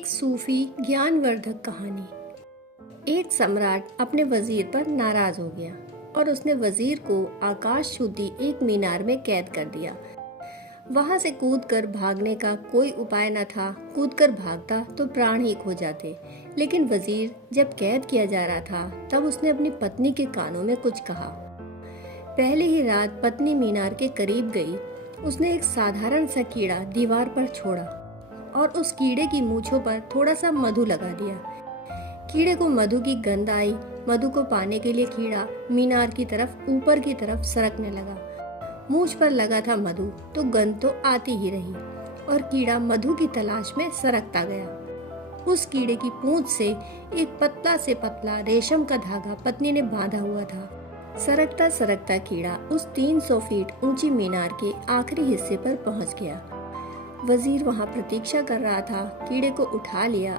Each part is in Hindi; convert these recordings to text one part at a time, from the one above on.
एक सूफी ज्ञानवर्धक कहानी। एक सम्राट अपने वजीर पर नाराज हो गया और उसने वजीर को आकाश छूती एक मीनार में कैद कर दिया। वहां से कूदकर भागने का कोई उपाय न था। कूदकर भागता तो प्राण ही खो जाते। लेकिन वजीर जब कैद किया जा रहा था तब उसने अपनी पत्नी के कानों में कुछ कहा। पहले ही रात पत्नी मीनार के करीब गई। उसने एक साधारण सा कीड़ा दीवार पर छोड़ा और उस कीड़े की मूंछों पर थोड़ा सा मधु लगा दिया। कीड़े को मधु की गंध आई। मधु को पाने के लिए कीड़ा मीनार की तरफ ऊपर की तरफ सरकने लगा। मूंछ पर लगा था मधु तो गंध तो आती ही रही और कीड़ा मधु की तलाश में सरकता गया। उस कीड़े की पूंछ से एक पतला से पतला रेशम का धागा पत्नी ने बांधा हुआ था। सरकता सरकता कीड़ा उस 300 फीट ऊंची मीनार के आखिरी हिस्से पर पहुंच गया। वजीर वहां प्रतीक्षा कर रहा था। कीड़े को उठा लिया।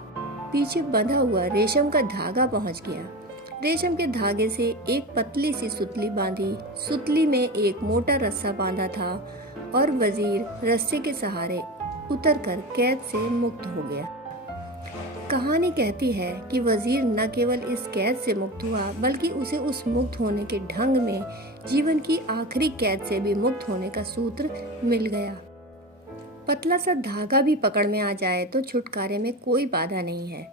पीछे बंधा हुआ रेशम का धागा पहुंच गया। रेशम के धागे से एक पतली सी सुतली बांधी। सुतली में एक मोटा रस्सा बांधा था और वजीर रस्से के सहारे उतरकर कैद से मुक्त हो गया। कहानी कहती है कि वजीर न केवल इस कैद से मुक्त हुआ बल्कि उसे उस मुक्त होने के ढंग में जीवन की आखिरी कैद से भी मुक्त होने का सूत्र मिल गया। पतला सा धागा भी पकड़ में आ जाए तो छुटकारे में कोई बाधा नहीं है।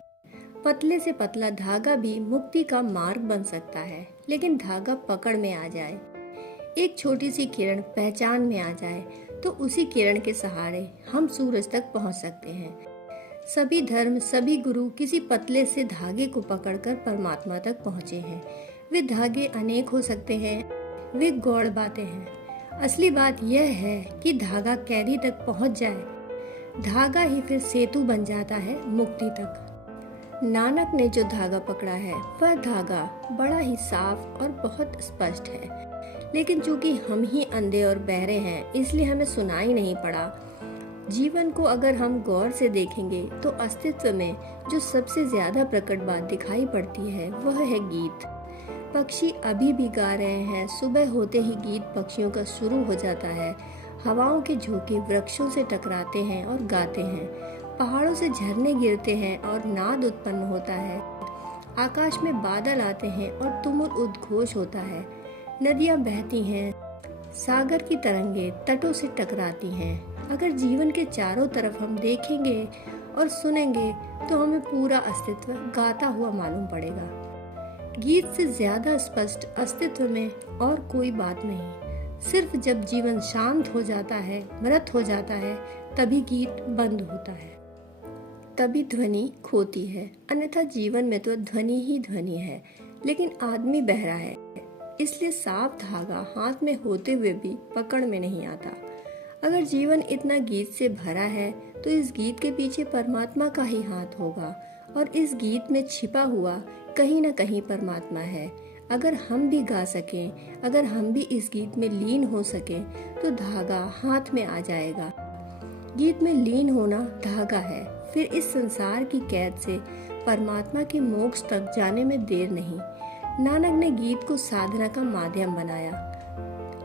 पतले से पतला धागा भी मुक्ति का मार्ग बन सकता है, लेकिन धागा पकड़ में आ जाए, एक छोटी सी किरण पहचान में आ जाए तो उसी किरण के सहारे हम सूरज तक पहुंच सकते हैं। सभी धर्म, सभी गुरु किसी पतले से धागे को पकड़कर परमात्मा तक पहुंचे हैं। वे धागे अनेक हो सकते हैं, वे गौड़ बातें हैं। असली बात यह है कि धागा कैदी तक पहुंच जाए। धागा ही फिर सेतु बन जाता है मुक्ति तक। नानक ने जो धागा पकड़ा है वह धागा बड़ा ही साफ और बहुत स्पष्ट है, लेकिन चूंकि हम ही अंधे और बहरे हैं इसलिए हमें सुनाई नहीं पड़ा। जीवन को अगर हम गौर से देखेंगे तो अस्तित्व में जो सबसे ज्यादा प्रकट बात दिखाई पड़ती है वह है गीत। पक्षी अभी भी गा रहे हैं। सुबह होते ही गीत पक्षियों का शुरू हो जाता है। हवाओं के झोंके वृक्षों से टकराते हैं और गाते हैं। पहाड़ों से झरने गिरते हैं और नाद उत्पन्न होता है। आकाश में बादल आते हैं और तुमुल उद्घोष होता है। नदियां बहती हैं। सागर की तरंगे तटों से टकराती हैं। अगर जीवन के चारों तरफ हम देखेंगे और सुनेंगे तो हमें पूरा अस्तित्व गाता हुआ मालूम पड़ेगा। गीत से ज्यादा स्पष्ट अस्तित्व में और कोई बात नहीं। सिर्फ जब जीवन शांत हो जाता है, मृत हो जाता है, तभी गीत बंद होता है, तभी ध्वनि खोती है। अन्यथा जीवन में तो ध्वनि ही ध्वनि है, लेकिन आदमी बहरा है, इसलिए साफ धागा हाथ में होते हुए भी पकड़ में नहीं आता। अगर जीवन इतना गीत से भरा है तो इस गीत के पीछे परमात्मा का ही हाथ होगा और इस गीत में छिपा हुआ कहीं न कहीं परमात्मा है। अगर हम भी गा सकें, अगर हम भी इस गीत में लीन हो सकें तो धागा हाथ में आ जाएगा। गीत में लीन होना धागा है। फिर इस संसार की कैद से परमात्मा के मोक्ष तक जाने में देर नहीं। नानक ने गीत को साधना का माध्यम बनाया।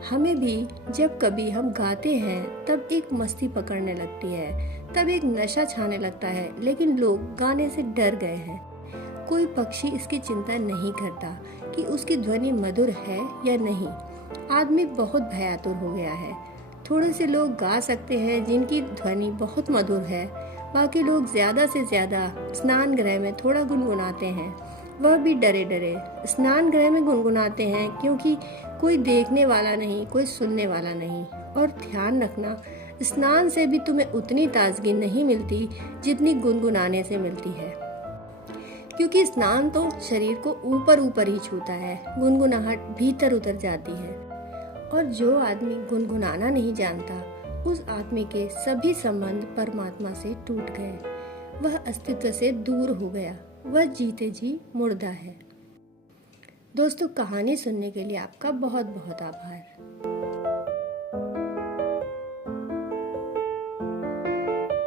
हमें भी जब कभी हम गाते हैं तब एक मस्ती पकड़ने लगती है, तब एक नशा छाने लगता है, लेकिन लोग गाने से डर गए हैं। कोई पक्षी इसकी चिंता नहीं करता कि उसकी ध्वनि मधुर है या नहीं। आदमी बहुत भयातुर हो गया है। थोड़े से लोग गा सकते हैं जिनकी ध्वनि बहुत मधुर है। बाकी लोग ज्यादा से ज्यादा स्नान गृह में थोड़ा गुनगुनाते हैं, वह भी डरे डरे। स्नान गृह में गुनगुनाते हैं क्योंकि कोई देखने वाला नहीं, कोई सुनने वाला नहीं। और ध्यान रखना, स्नान से भी तुम्हें उतनी ताजगी नहीं मिलती जितनी गुनगुनाने से मिलती है, क्योंकि स्नान तो शरीर को ऊपर ऊपर ही छूता है, गुनगुनाहट भीतर उतर जाती है। और जो आदमी गुनगुनाना नहीं जानता उस आदमी के सभी संबंध परमात्मा से टूट गए। वह अस्तित्व से दूर हो गया। वह जीते जी मुर्दा है। दोस्तों, कहानी सुनने के लिए आपका बहुत बहुत आभार।